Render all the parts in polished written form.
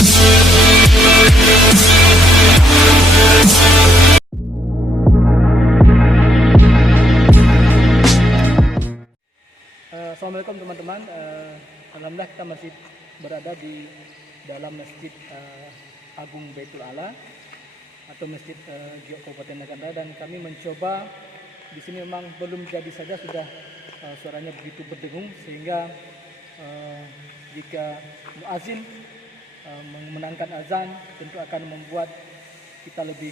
Assalamualaikum teman-teman. Alhamdulillah kita masih berada di dalam Masjid Agung Baitul Ala atau Masjid Giok Kabupaten Naganda, dan kami mencoba di sini. Memang belum jadi saja sudah suaranya begitu berdengung, sehingga jika muazin mengenangkan azan tentu akan membuat kita lebih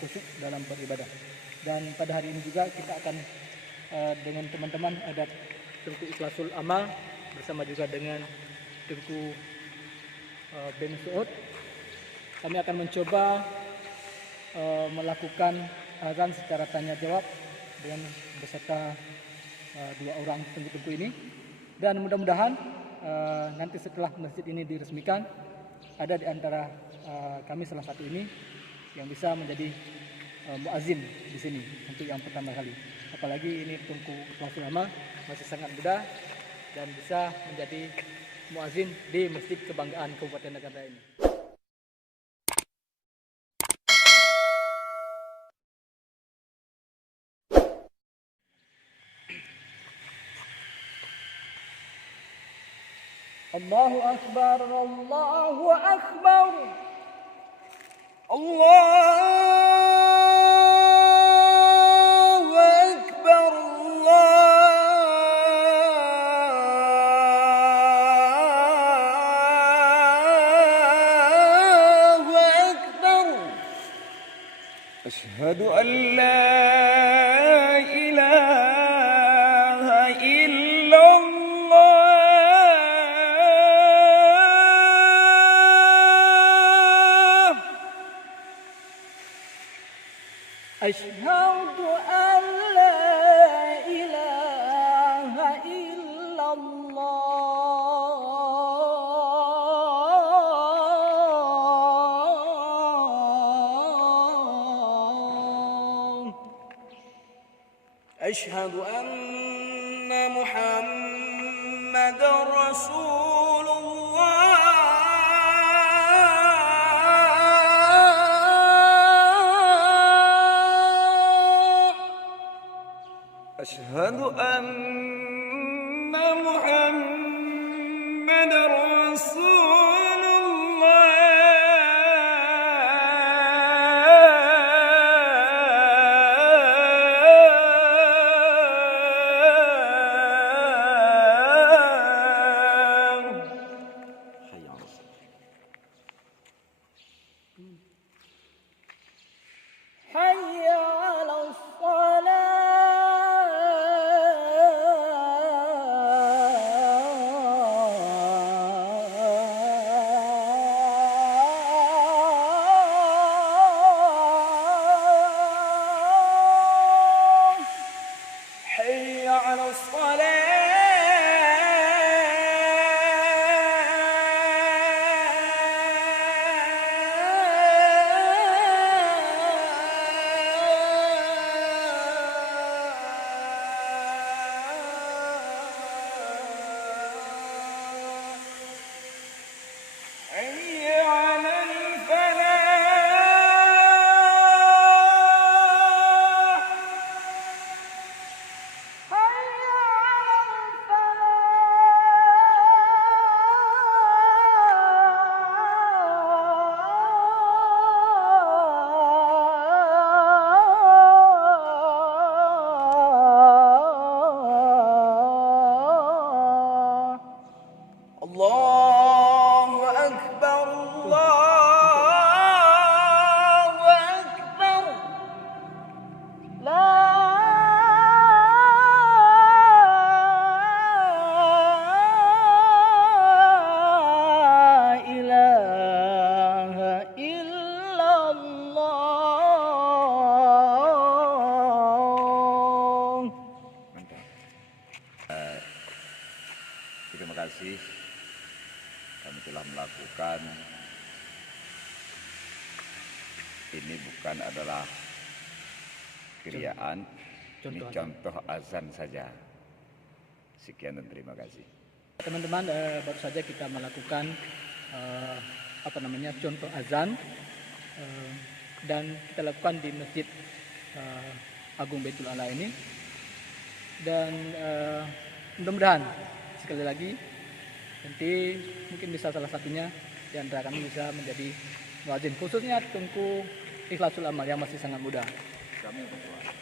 khusyuk dalam beribadah. Dan pada hari ini juga kita akan dengan teman-teman ada Tengku Ikhlasul Amal bersama juga dengan Tengku Ben Suud. Kami akan mencoba melakukan azan secara tanya jawab dengan beserta dua orang tengku-tengku ini, dan mudah-mudahan nanti setelah masjid ini diresmikan ada di antara kami salah satu ini yang bisa menjadi muazin di sini untuk yang pertama kali. Apalagi ini Tengku Ikhlasul Amal masih sangat muda dan bisa menjadi muazin di Masjid Kebanggaan Kabupaten Naganda ini. Allahu Akbar, Allahu Akbar, Allahu Akbar, Allahu Akbar. Asyhadu an la ilaha illallah. Asyhadu an la ilaha illallah. Asyhadu anna Muhammadar Rasulullah. Asyhadu anna Muhammadar Rasulullah. Hayya 'alas Allahu Akbar, Allahu Akbar. La ilaha illallah. Terima kasih. Kami telah melakukan ini bukan adalah kriaan, ini contoh azan saja. Sekian dan terima kasih. Teman-teman, baru saja kita melakukan contoh azan dan kita lakukan di Masjid Agung Baitul Ala ini. Dan mudah-mudahan sekali lagi nanti mungkin bisa salah satunya di antara kami bisa menjadi muadzin, khususnya Tengku Ikhlasul Amal yang masih sangat muda. Kami berdoa.